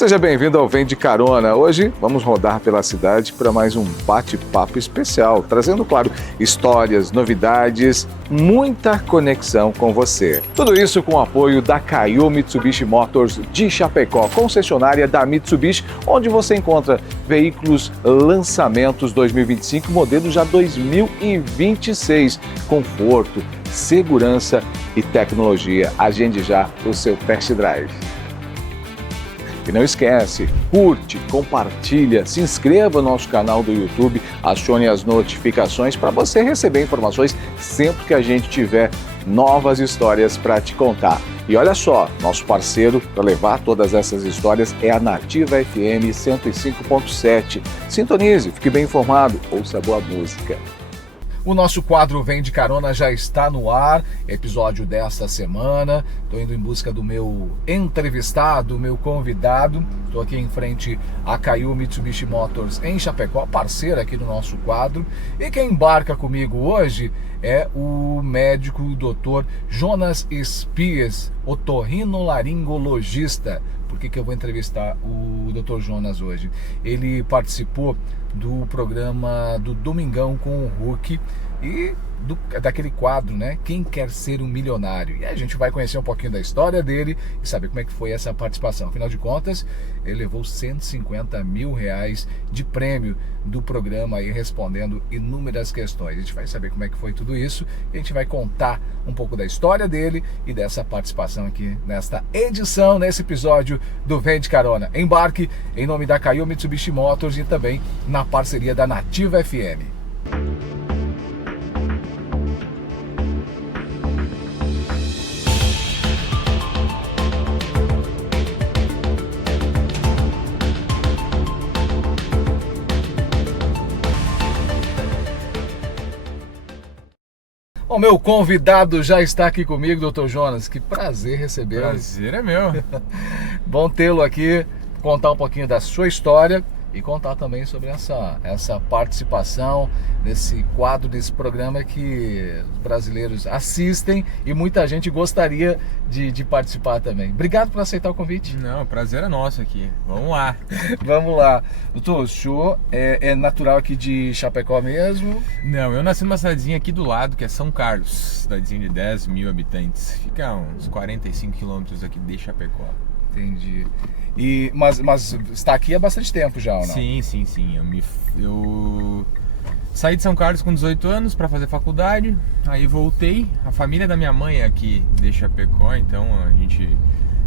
Seja bem-vindo ao Vem de Carona. Hoje vamos rodar pela cidade para mais um bate-papo especial, trazendo, claro, histórias, novidades, muita conexão com você. Tudo isso com o apoio da Kaiô Mitsubishi Motors de Chapecó, concessionária da Mitsubishi, onde você encontra veículos lançamentos 2025, modelo já 2026, conforto, segurança e tecnologia. Agende já o seu test drive. E não esquece, curte, compartilha, se inscreva no nosso canal do YouTube, acione as notificações para você receber informações sempre que a gente tiver novas histórias para te contar. E olha só, nosso parceiro para levar todas essas histórias é a Nativa FM 105.7. Sintonize, fique bem informado, ouça boa música. O nosso quadro Vem de Carona já está no ar, episódio desta semana. Estou indo em busca do meu entrevistado, meu convidado. Estou aqui em frente à Kaiô Mitsubishi Motors em Chapecó, parceira aqui do nosso quadro. E quem embarca comigo hoje é o médico Dr. Jonas Espias, otorrinolaringologista. Por que eu vou entrevistar o Dr. Jonas hoje? Ele participou do programa do Domingão com o Hulk e daquele quadro, né? Quem quer ser um milionário? E a gente vai conhecer um pouquinho da história dele e saber como é que foi essa participação. Afinal de contas, ele levou R$150 mil de prêmio do programa aí, respondendo inúmeras questões. A gente vai saber como é que foi tudo isso e a gente vai contar um pouco da história dele e dessa participação aqui nesta edição, nesse episódio do Vem de Carona. Embarque em nome da Kaiô Mitsubishi Motors e também na parceria da Nativa FM. O meu convidado já está aqui comigo, Dr. Jonas. Que prazer recebê-lo. Prazer é meu. Bom tê-lo aqui, contar um pouquinho da sua história e contar também sobre essa participação nesse quadro, desse programa que os brasileiros assistem e muita gente gostaria de participar também. Obrigado por aceitar o convite. Não, o prazer é nosso aqui. Vamos lá. Vamos lá. Doutor, o senhor é natural aqui de Chapecó mesmo? Não, eu nasci numa cidadezinha aqui do lado, que é São Carlos, cidadezinha de 10 mil habitantes. Fica uns 45 quilômetros aqui de Chapecó. Entendi. Mas está aqui há bastante tempo já, ou não? Sim. Eu saí de São Carlos com 18 anos para fazer faculdade, aí voltei. A família da minha mãe é aqui de Chapecó, então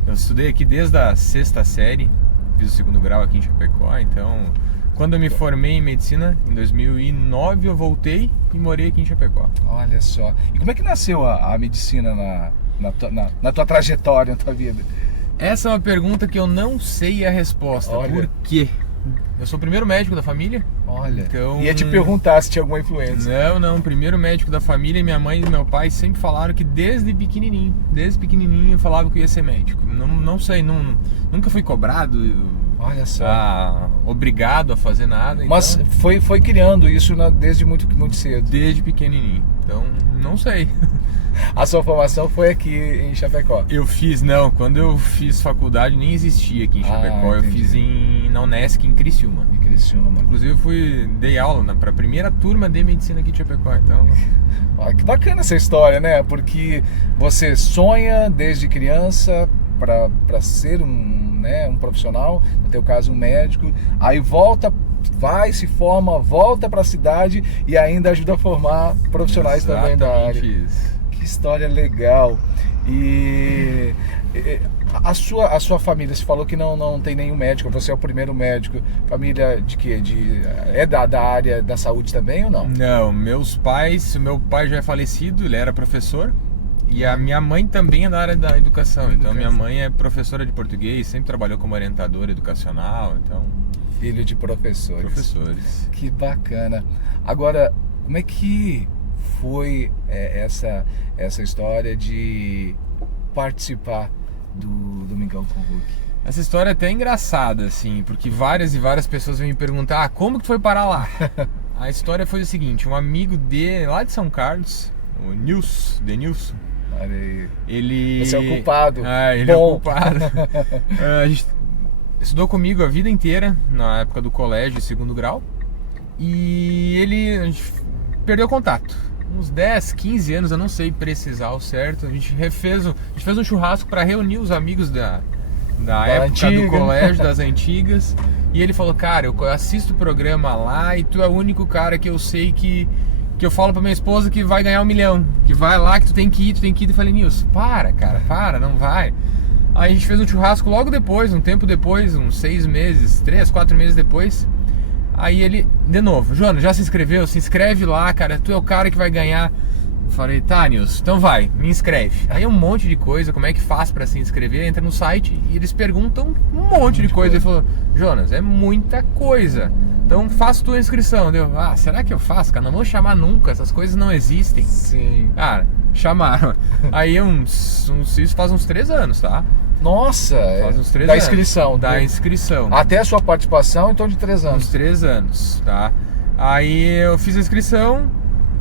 eu estudei aqui desde a 6ª série, fiz o 2º grau aqui em Chapecó, então quando eu me formei em medicina, em 2009, eu voltei e morei aqui em Chapecó. Olha só. E como é que nasceu a medicina na tua trajetória, na tua vida? Essa é uma pergunta que eu não sei a resposta. Olha. Por quê? Eu sou o primeiro médico da família. Olha, então... ia te perguntar se tinha alguma influência. Não, primeiro médico da família. Minha mãe e meu pai sempre falaram que desde pequenininho eu falava que eu ia ser médico. Não sei, nunca fui cobrado. Olha só. Obrigado a fazer nada. Mas então... foi criando isso desde muito cedo. Desde pequenininho. Então, não sei. A sua formação foi aqui em Chapecó? Quando eu fiz faculdade nem existia aqui em Chapecó. Eu fiz na Unesc, em Criciúma. Inclusive dei aula para a primeira turma de medicina aqui de Chapecó. Então... que bacana essa história, né? Porque você sonha desde criança para ser um profissional, no teu caso um médico, aí se forma, volta para a cidade e ainda ajuda a formar profissionais também da área. Isso. Que história legal. E a sua família, você falou que não tem nenhum médico, você é o primeiro médico. Família de quê? É da área da saúde também ou não? Não, o meu pai já é falecido, ele era professor. E a minha mãe também é da área da educação. Então minha mãe é professora de português, sempre trabalhou como orientadora educacional. Então... Filho de professores. Que bacana. Agora, como é que foi essa história de participar do Domingão com o Hulk? Essa história é até engraçada, assim, porque várias e várias pessoas vêm me perguntar como que tu foi parar lá? A história foi o seguinte, um amigo lá de São Carlos, o Denilson, Olha aí. ele... Esse é o culpado. Ele é o culpado. estudou comigo a vida inteira, na época do colégio, segundo grau. E a gente perdeu contato. Uns 10, 15 anos, eu não sei precisar o certo. A gente fez um churrasco para reunir os amigos da época antiga, do colégio, das antigas. E ele falou, cara, eu assisto o programa lá e tu é o único cara que eu sei que eu falo pra minha esposa que vai ganhar 1 milhão. Que vai lá, que tu tem que ir. Eu falei, Nilson, para, não vai. Aí a gente fez um churrasco logo depois, um tempo depois, uns 6 meses, 3, 4 meses depois. Aí ele, de novo, Jonas, já se inscreveu? Se inscreve lá, cara, tu é o cara que vai ganhar. Eu falei, tá, Nilson, então vai, me inscreve. Aí um monte de coisa, como é que faz pra se inscrever? Entra no site e eles perguntam um monte de coisa. Ele falou, Jonas, é muita coisa, então faz tua inscrição. Deu, será que eu faço, cara? Não vou chamar nunca, essas coisas não existem. Sim. Cara, chamaram. Aí isso faz uns 3 anos, tá? Nossa, faz uns 3 da anos. inscrição. Da inscrição. Até a sua participação, então, de 3 anos. Uns 3 anos, tá? Aí eu fiz a inscrição,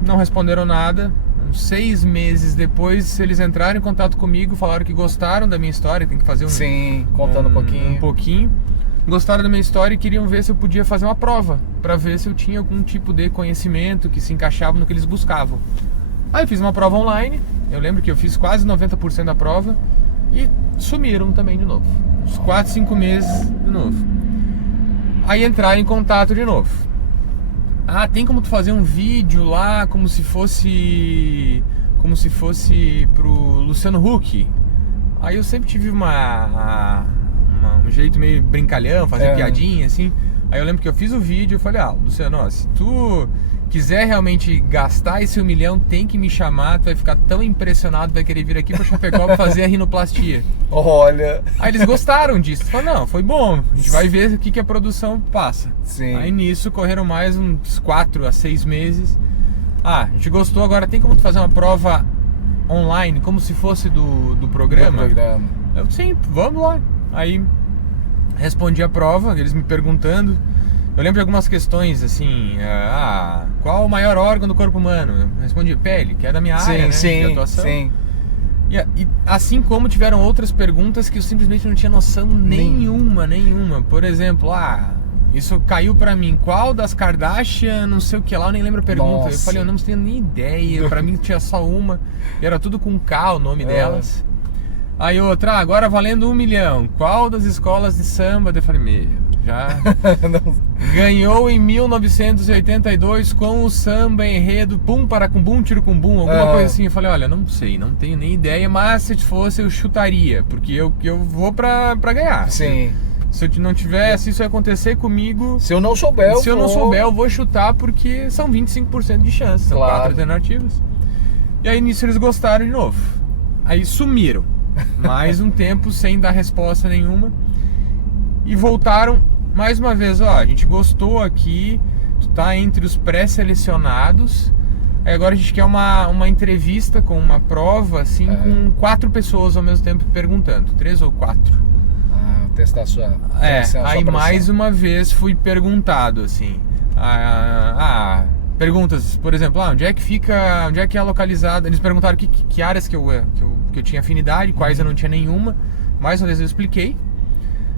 não responderam nada. Uns 6 meses depois, eles entraram em contato comigo, falaram que gostaram da minha história, tem que fazer Sim, contando um pouquinho. Gostaram da minha história e queriam ver se eu podia fazer uma prova, pra ver se eu tinha algum tipo de conhecimento que se encaixava no que eles buscavam. Aí eu fiz uma prova online, eu lembro que eu fiz quase 90% da prova e sumiram também de novo. Uns 4, 5 meses de novo. Aí entraram em contato de novo. Tem como tu fazer um vídeo lá como se fosse pro Luciano Huck? Aí eu sempre tive um jeito meio brincalhão, fazer piadinha assim. Aí eu lembro que eu fiz o vídeo e falei, Luciano, se tu quiser realmente gastar esse 1 milhão, tem que me chamar, tu vai ficar tão impressionado, vai querer vir aqui pra Chapecó pra fazer a rinoplastia. Olha! Aí eles gostaram disso, falaram, não, foi bom, a gente vai ver o que a produção passa. Sim. Aí nisso correram mais uns 4 a 6 meses. A gente gostou, agora tem como tu fazer uma prova online, como se fosse do programa? Eu, sim, vamos lá. Aí respondi a prova, eles me perguntando. Eu lembro de algumas questões assim, qual o maior órgão do corpo humano? Eu respondi pele, que é da minha área, né, de atuação. Sim. E assim como tiveram outras perguntas que eu simplesmente não tinha noção nenhuma. Por exemplo, isso caiu pra mim, qual das Kardashian, não sei o que lá, eu nem lembro a pergunta. Nossa. Eu falei, eu não tenho nem ideia, pra mim tinha só uma, e era tudo com K o nome delas. Aí outra, agora valendo 1 milhão, qual das escolas de samba? Eu falei, já ganhou em 1982 com o samba enredo Pum para com bum, tiro com bum, alguma coisa assim. Eu falei, olha, não sei, não tenho nem ideia, mas se fosse eu chutaria, porque eu vou pra ganhar. Sim. Se eu não tiver, se isso vai acontecer comigo, se eu não souber, eu vou chutar, porque são 25% de chance, são 4 alternativas. E aí nisso eles gostaram de novo. Aí sumiram. Mais um tempo sem dar resposta nenhuma. E voltaram mais uma vez, a gente gostou aqui, tu tá entre os pré-selecionados. Aí agora a gente quer uma entrevista com uma prova, assim, com 4 pessoas ao mesmo tempo perguntando, 3 ou 4. Testar a sua aí mais uma vez fui perguntado, assim, perguntas, por exemplo, onde é que é localizada. Eles perguntaram que áreas que eu tinha afinidade, quais eu não tinha nenhuma. Mais uma vez eu expliquei.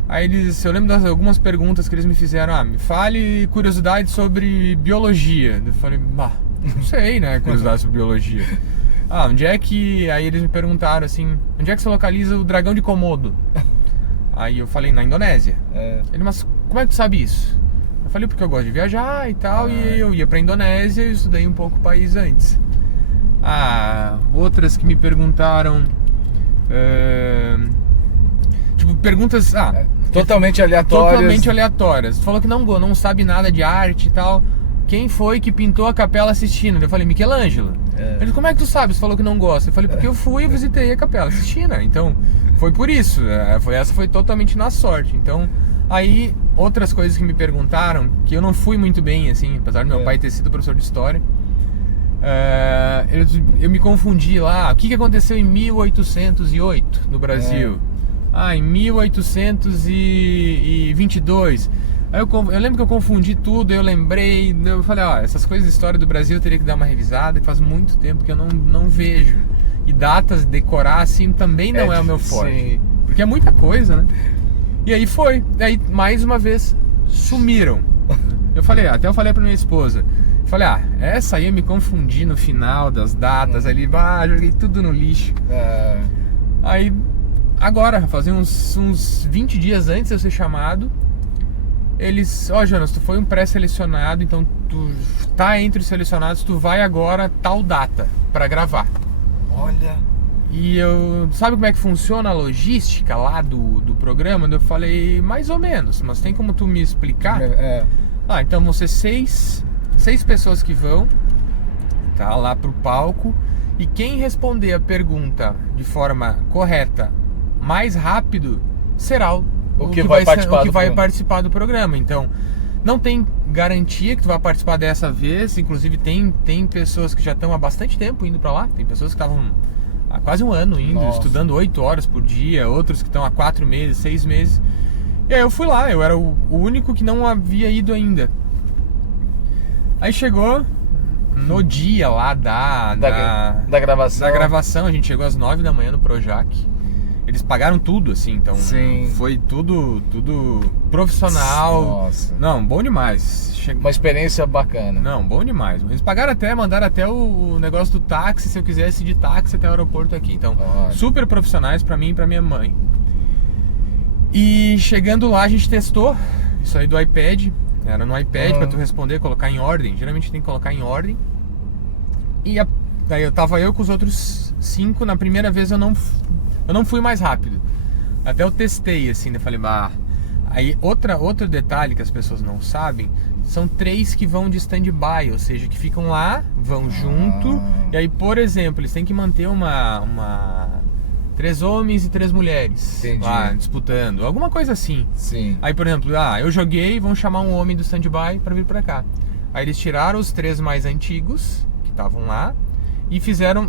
Aí eu lembro das algumas perguntas que eles me fizeram, me fale curiosidade sobre biologia. Eu falei, não sei, né, curiosidade sobre biologia. Onde é que... Aí eles me perguntaram assim, onde é que se localiza o dragão de Komodo? Aí eu falei, na Indonésia. Ele, mas como é que tu sabe isso? Eu falei, porque eu gosto de viajar e tal, e eu ia pra Indonésia e estudei um pouco o país antes. Outras que me perguntaram... tipo, perguntas... totalmente aleatórias. Totalmente aleatórias. Tu falou que não sabe nada de arte e tal. Quem foi que pintou a Capela Sistina? Eu falei, Michelangelo. Ele, como é que tu sabe? Você falou que não gosta. Eu falei, porque eu fui e visitei a Capela Sistina. Então, foi por isso. Essa foi totalmente na sorte. Então, aí, outras coisas que me perguntaram, que eu não fui muito bem, assim, apesar do meu pai ter sido professor de história. Eu me confundi lá. O que aconteceu em 1808 no Brasil? Em 1822. Aí eu lembro que eu confundi tudo, eu lembrei, eu falei, essas coisas de história do Brasil eu teria que dar uma revisada, que faz muito tempo que eu não vejo. E datas, decorar assim, também não é o meu forte. Sim. Porque é muita coisa, né? E aí foi. Daí, mais uma vez, sumiram. Eu falei pra minha esposa. Falei, essa aí eu me confundi no final das datas ali. Joguei tudo no lixo. Aí, agora, fazia uns 20 dias antes de eu ser chamado, eles... Jonas, tu foi um pré-selecionado, então tu tá entre os selecionados, tu vai agora tal data pra gravar. Olha... E eu... Sabe como é que funciona a logística lá do programa? Eu falei, mais ou menos, mas tem como tu me explicar? Então vão ser seis pessoas que vão, tá, lá pro palco, e quem responder a pergunta de forma correta mais rápido será o que vai participar do programa. Então, não tem garantia que tu vai participar dessa vez. Inclusive tem pessoas que já estão há bastante tempo indo pra lá. Tem pessoas que estavam há quase um ano indo, estudando 8 horas por dia, outros que estão há 4 meses, 6 meses. E aí eu fui lá, eu era o único que não havia ido ainda. Aí chegou no dia lá da gravação, a gente chegou às 9 da manhã no Projac. Eles pagaram tudo, assim, então foi tudo profissional. Nossa. Não, bom demais. Uma experiência bacana. Não, bom demais. Eles pagaram mandaram até o negócio do táxi, se eu quisesse ir de táxi até o aeroporto aqui. Então, super profissionais pra mim e pra minha mãe. E chegando lá, a gente testou isso aí do iPad. Era no iPad pra tu responder, colocar em ordem. Geralmente tem que colocar em ordem. E daí tava eu com os outros 5. Na primeira vez eu não fui mais rápido. Até eu testei, assim, eu falei, Aí outro detalhe que as pessoas não sabem, são 3 que vão de stand-by, ou seja, que ficam lá, vão junto. E aí, por exemplo, eles têm que manter 3 homens e 3 mulheres lá disputando, alguma coisa assim. Sim. Aí, por exemplo, eu joguei, vão chamar um homem do stand-by pra vir pra cá. Aí eles tiraram os 3 mais antigos que estavam lá e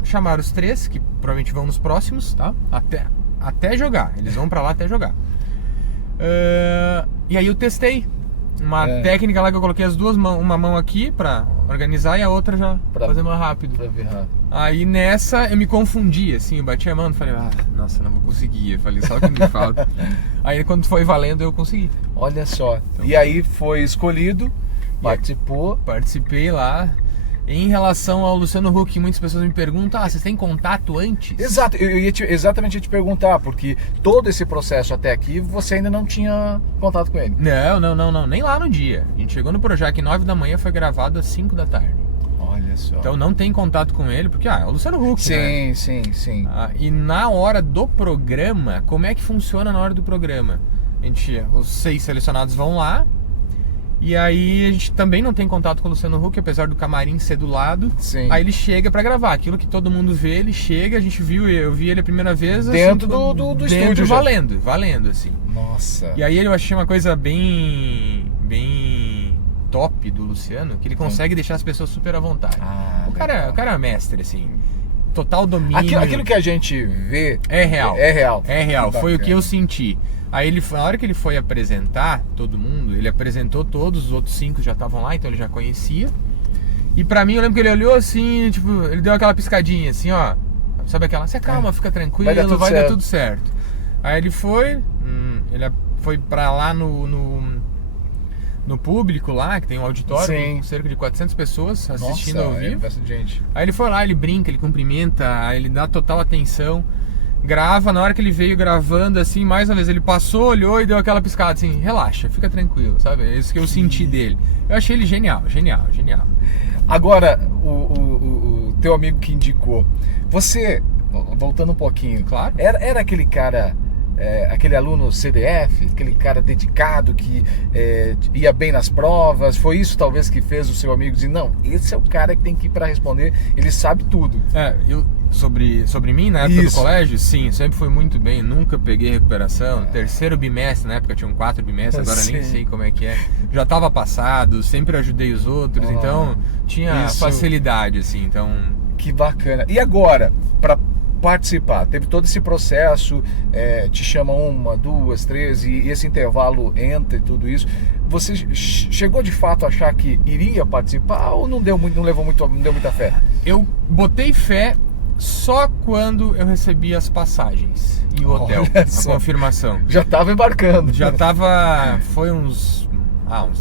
chamaram os 3 que provavelmente vão nos próximos, tá? Até jogar. Eles vão pra lá até jogar. E aí eu testei uma técnica lá que eu coloquei as duas mãos, uma mão aqui pra organizar e a outra já fazer mais rápido. Pra ver rápido. Aí nessa eu me confundi, assim, eu bati a mão e falei, nossa, não vou conseguir. Eu falei, só o que me falta. Aí quando foi valendo eu consegui. Olha só. Então, e aí foi escolhido, participou. Participei lá. Em relação ao Luciano Huck, muitas pessoas me perguntam, vocês têm contato antes? Exato, eu ia exatamente te perguntar, porque todo esse processo até aqui, você ainda não tinha contato com ele. Não, nem lá no dia. A gente chegou no Projac 9 da manhã, foi gravado às 5 da tarde. Olha só. Então não tem contato com ele, porque é o Luciano Huck, né? Sim. E na hora do programa, como é que funciona na hora do programa? Os 6 selecionados vão lá, e aí a gente também não tem contato com o Luciano Huck, apesar do camarim ser do lado. Sim. Aí ele chega pra gravar, aquilo que todo mundo vê, ele chega, eu vi ele a primeira vez dentro assim, do estúdio, estúdio, valendo assim. Nossa. E aí eu achei uma coisa bem top do Luciano, que ele consegue deixar as pessoas super à vontade. O cara é mestre, assim. Total domínio. Aquilo que a gente vê é real. É real. Foi o que eu senti. Aí na hora que ele foi apresentar todo mundo, ele apresentou todos, os outros 5 já estavam lá, então ele já conhecia. E pra mim, eu lembro que ele olhou assim, tipo, ele deu aquela piscadinha assim, ó. Sabe aquela, se acalma, fica tranquilo, vai dar tudo certo. Aí ele foi pra lá no público lá, que tem um auditório, com cerca de 400 pessoas assistindo ao vivo. Bastante gente. Aí ele foi lá, ele brinca, ele cumprimenta, aí ele dá total atenção. Grava, na hora que ele veio gravando, assim, mais uma vez, ele passou, olhou e deu aquela piscada, assim, relaxa, fica tranquilo, sabe? É isso que eu senti dele. Eu achei ele genial. Agora, o teu amigo que indicou, você, voltando um pouquinho, claro, era aquele cara, aquele aluno CDF, aquele cara dedicado que ia bem nas provas, foi isso talvez que fez o seu amigo dizer, não, esse é o cara que tem que ir para responder, ele sabe tudo. Sobre mim, na época do colégio, sim, sempre fui muito bem, nunca peguei recuperação. Terceiro bimestre, na época tinham 4 bimestres, agora nem sei como é que é. Já estava passado, sempre ajudei os outros, então tinha facilidade, assim, então... Que bacana. E agora, para participar, teve todo esse processo, te chamam 1, 2, 3, e esse intervalo entre tudo isso, você chegou de fato a achar que iria participar ou não deu muita fé? Eu botei fé só quando eu recebi as passagens e o hotel, Olha a só. confirmação. Já estava embarcando. Já foi uns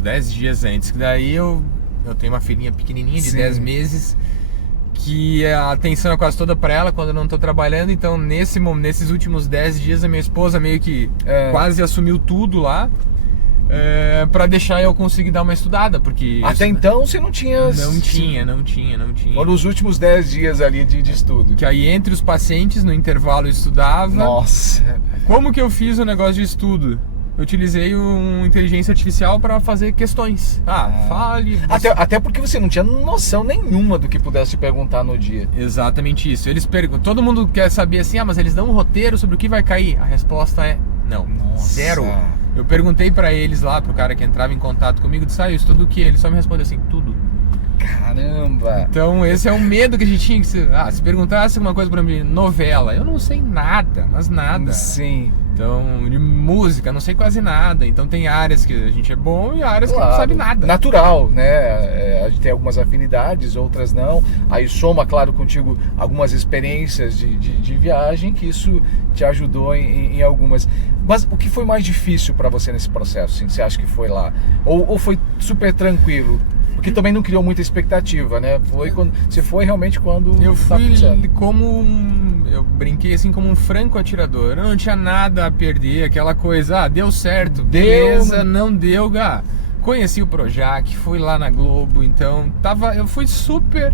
10 dias antes, que daí eu tenho uma filhinha pequenininha de Sim. 10 meses, que a atenção é quase toda para ela quando eu não tô trabalhando, então nesses últimos 10 dias a minha esposa meio que quase assumiu tudo lá, para deixar eu conseguir dar uma estudada, porque... Até então você não tinha... Não tinha. Foram os últimos 10 dias ali de estudo. Que aí entre os pacientes, no intervalo eu estudava. Nossa. Como que eu fiz o negócio de estudo? Eu utilizei uma inteligência artificial para fazer questões. Fale... Até porque você não tinha noção nenhuma do que pudesse te perguntar no dia. Exatamente isso. Eles todo mundo quer saber assim, mas eles dão um roteiro sobre o que vai cair. A resposta é não. Nossa. Zero. Eu perguntei para eles lá, pro cara que entrava em contato comigo, disse, eu estudo o quê? Ele só me respondeu assim, tudo. Caramba. Então esse é um medo que a gente tinha, que se perguntasse alguma coisa pra mim, novela, eu não sei nada, mas nada. Sim. Então, de música, não sei quase nada. Então tem áreas que a gente é bom e áreas que não sabe nada. Natural, né? A gente tem algumas afinidades, outras não. Aí soma, claro, contigo algumas experiências de viagem, que isso te ajudou em algumas. Mas o que foi mais difícil para você nesse processo? Assim, você acha que foi lá? Ou foi super tranquilo? Porque também não criou muita expectativa, né? Você foi realmente quando... Eu fui eu brinquei assim como um franco atirador. Eu não tinha nada a perder, aquela coisa, deu certo, beleza, não deu, Conheci o Projac, fui lá na Globo, então eu fui super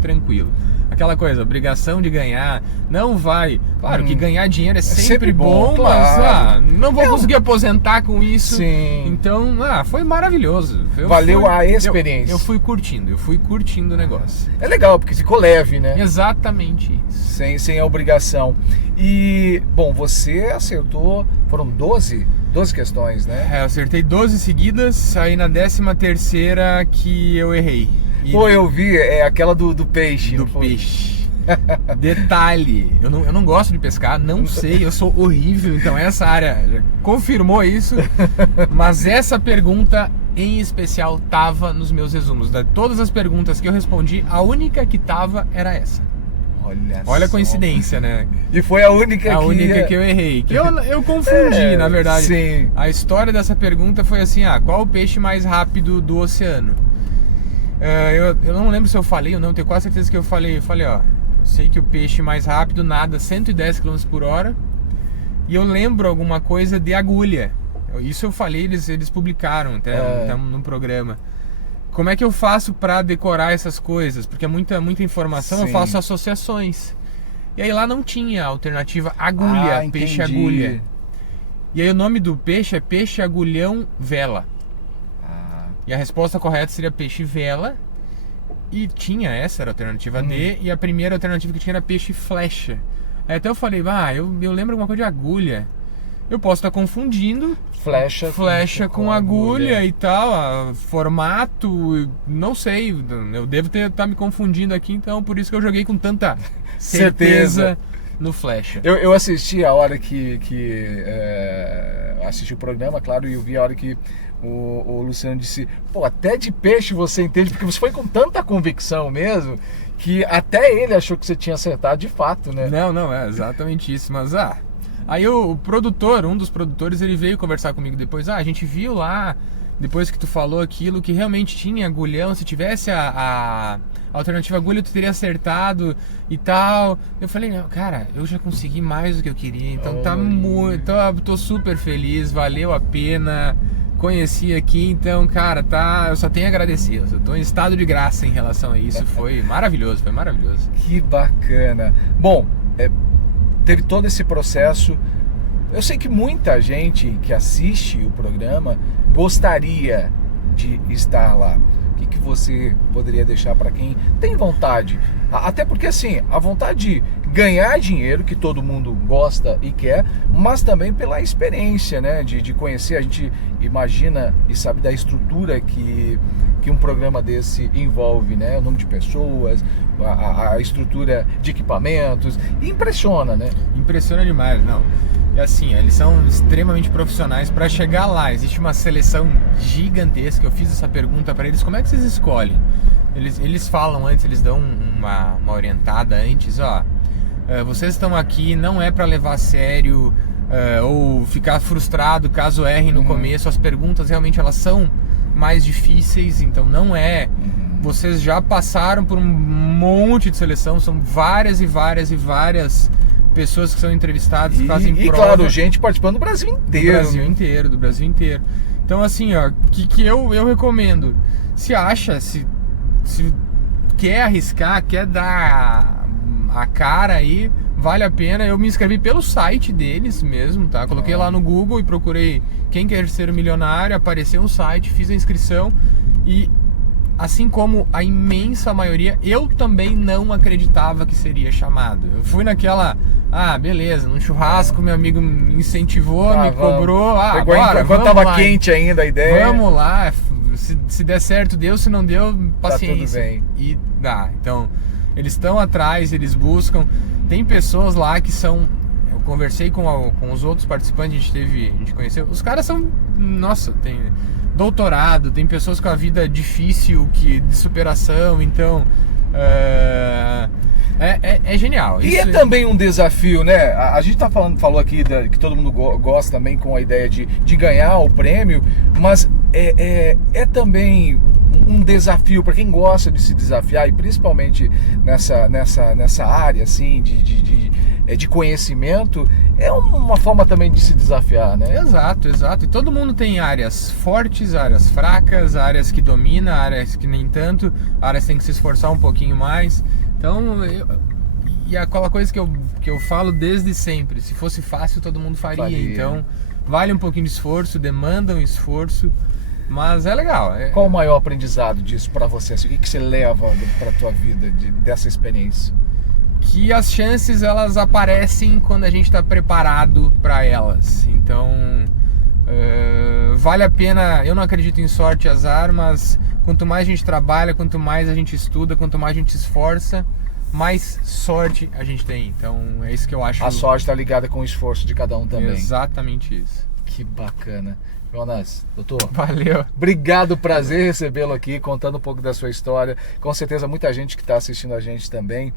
tranquilo. Aquela coisa, obrigação de ganhar, não vai. Claro que ganhar dinheiro é sempre bom, claro. Mas não vou conseguir aposentar com isso. Sim. Então, foi maravilhoso. Valeu a experiência. Eu fui curtindo o negócio. É legal, porque ficou leve, né? Exatamente isso. Sem a obrigação. E, bom, você acertou, foram 12 questões, né? Eu acertei 12 seguidas, aí na 13ª que eu errei. Pô, eu vi, é aquela do peixe. Do peixe. Detalhe, eu não gosto de pescar, não sei, eu sou horrível, então essa área já confirmou isso, mas essa pergunta em especial tava nos meus resumos. De todas as perguntas que eu respondi, a única que tava era essa. Olha a coincidência, né? E foi a única que eu errei. Que eu confundi, na verdade. Sim. A história dessa pergunta foi assim, qual o peixe mais rápido do oceano? Eu não lembro se eu falei ou não, tenho quase certeza que eu falei. Eu falei, sei que o peixe mais rápido nada 110 km por hora. E eu lembro alguma coisa de agulha. Isso eu falei, eles publicaram até no programa. Como é que eu faço para decorar essas coisas? Porque é muita informação, Sim. eu faço associações. E aí lá não tinha a alternativa agulha, peixe agulha. E aí o nome do peixe é peixe agulhão vela. E a resposta correta seria peixe vela. E tinha essa, era a alternativa D. E a primeira alternativa que tinha era peixe flecha. Aí até eu falei, eu lembro alguma coisa de agulha. Eu posso estar confundindo flecha com agulha e tal, formato, não sei, eu devo estar me confundindo aqui, então por isso que eu joguei com tanta certeza no flecha. Eu assisti a hora que assisti o programa, claro, e eu vi a hora que o Luciano disse, até de peixe você entende, porque você foi com tanta convicção mesmo, que até ele achou que você tinha acertado de fato, né? Não, é exatamente isso, mas aí o produtor, um dos produtores, ele veio conversar comigo depois, a gente viu lá, depois que tu falou aquilo, que realmente tinha agulhão, se tivesse a alternativa agulha, tu teria acertado e tal. Eu falei, não, cara, eu já consegui mais do que eu queria, então eu tô super feliz, valeu a pena, conheci aqui, então, cara, eu só tenho a agradecer, eu tô em estado de graça em relação a isso, foi maravilhoso. Que bacana. Bom, teve todo esse processo. Eu sei que muita gente que assiste o programa gostaria de estar lá. O que você poderia deixar para quem tem vontade? Até porque, assim, a vontade de ganhar dinheiro, que todo mundo gosta e quer, mas também pela experiência, né? De conhecer, a gente imagina e sabe da estrutura que um programa desse envolve, né? O número de pessoas, a estrutura de equipamentos, impressiona, né? Impressiona demais, não. E assim, eles são extremamente profissionais. Para chegar lá, existe uma seleção gigantesca. Eu fiz essa pergunta para eles, como é que vocês escolhem? Eles falam antes, eles dão uma orientada antes, ó. Vocês estão aqui, não é para levar a sério ou ficar frustrado caso errem no começo. As perguntas realmente elas são mais difíceis, então não é. Vocês já passaram por um monte de seleção, são várias e várias e várias pessoas que são entrevistadas, que fazem prova. E claro, gente participando do Brasil inteiro. Do Brasil inteiro. Então assim, ó, que eu recomendo. Se acha, se quer arriscar, quer dar a cara aí, vale a pena. Eu me inscrevi pelo site deles mesmo, tá? Coloquei lá no Google e procurei quem quer ser milionário, apareceu um site, fiz a inscrição e assim como a imensa maioria, eu também não acreditava que seria chamado. Eu fui naquela, beleza, num churrasco, meu amigo me incentivou, me cobrou, bora, enquanto tava lá, quente ainda a ideia. Vamos lá, se der certo deu, se não deu, paciência. Tá tudo bem. E dá. Então, eles estão atrás, eles buscam. Tem pessoas lá que são... Eu conversei com os outros participantes, a gente conheceu. Os caras são... Nossa, tem doutorado, tem pessoas com a vida difícil, de superação, então... É genial. E também um desafio, né? A gente falou aqui que todo mundo gosta também com a ideia de ganhar o prêmio, mas é também um desafio para quem gosta de se desafiar, e principalmente nessa área assim de conhecimento, é uma forma também de se desafiar, né? Exato. E todo mundo tem áreas fortes, áreas fracas, áreas que domina, áreas que nem tanto, áreas que tem que se esforçar um pouquinho mais. Então, e aquela coisa que eu falo desde sempre, se fosse fácil todo mundo faria. Então, vale um pouquinho de esforço, demanda um esforço, mas é legal. Qual o maior aprendizado disso para você? O que você leva para tua vida dessa experiência? Que as chances elas aparecem quando a gente está preparado para elas. Então, vale a pena. Eu não acredito em sorte e azar, mas quanto mais a gente trabalha, quanto mais a gente estuda, quanto mais a gente se esforça, mais sorte a gente tem. Então é isso que eu acho. A sorte está ligada com o esforço de cada um também. Exatamente isso. Que bacana. Jonas, doutor, valeu. Obrigado, prazer recebê-lo aqui, contando um pouco da sua história. Com certeza muita gente que está assistindo a gente também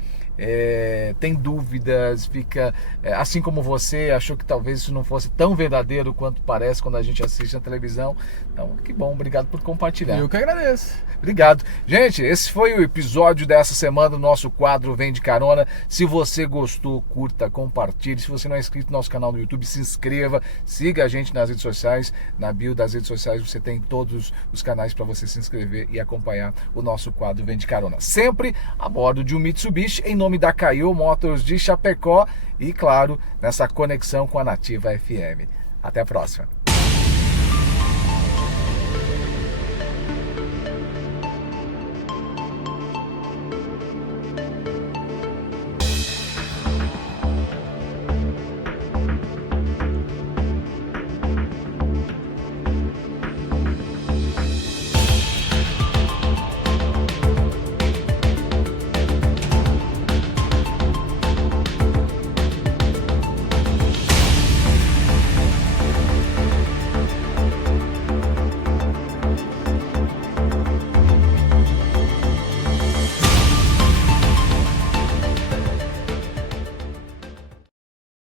tem dúvidas, fica assim como você, achou que talvez isso não fosse tão verdadeiro quanto parece quando a gente assiste na televisão. Então, que bom, obrigado por compartilhar. Eu que agradeço. Obrigado. Gente, esse foi o episódio dessa semana do nosso quadro Vem de Carona. Se você gostou, curta, compartilhe. Se você não é inscrito no nosso canal no YouTube, se inscreva, siga a gente nas redes sociais. Na bio das redes sociais você tem todos os canais para você se inscrever e acompanhar o nosso quadro Vem de Carona. Sempre a bordo de um Mitsubishi, em nome da Caio Motors de Chapecó e, claro, nessa conexão com a Nativa FM. Até a próxima.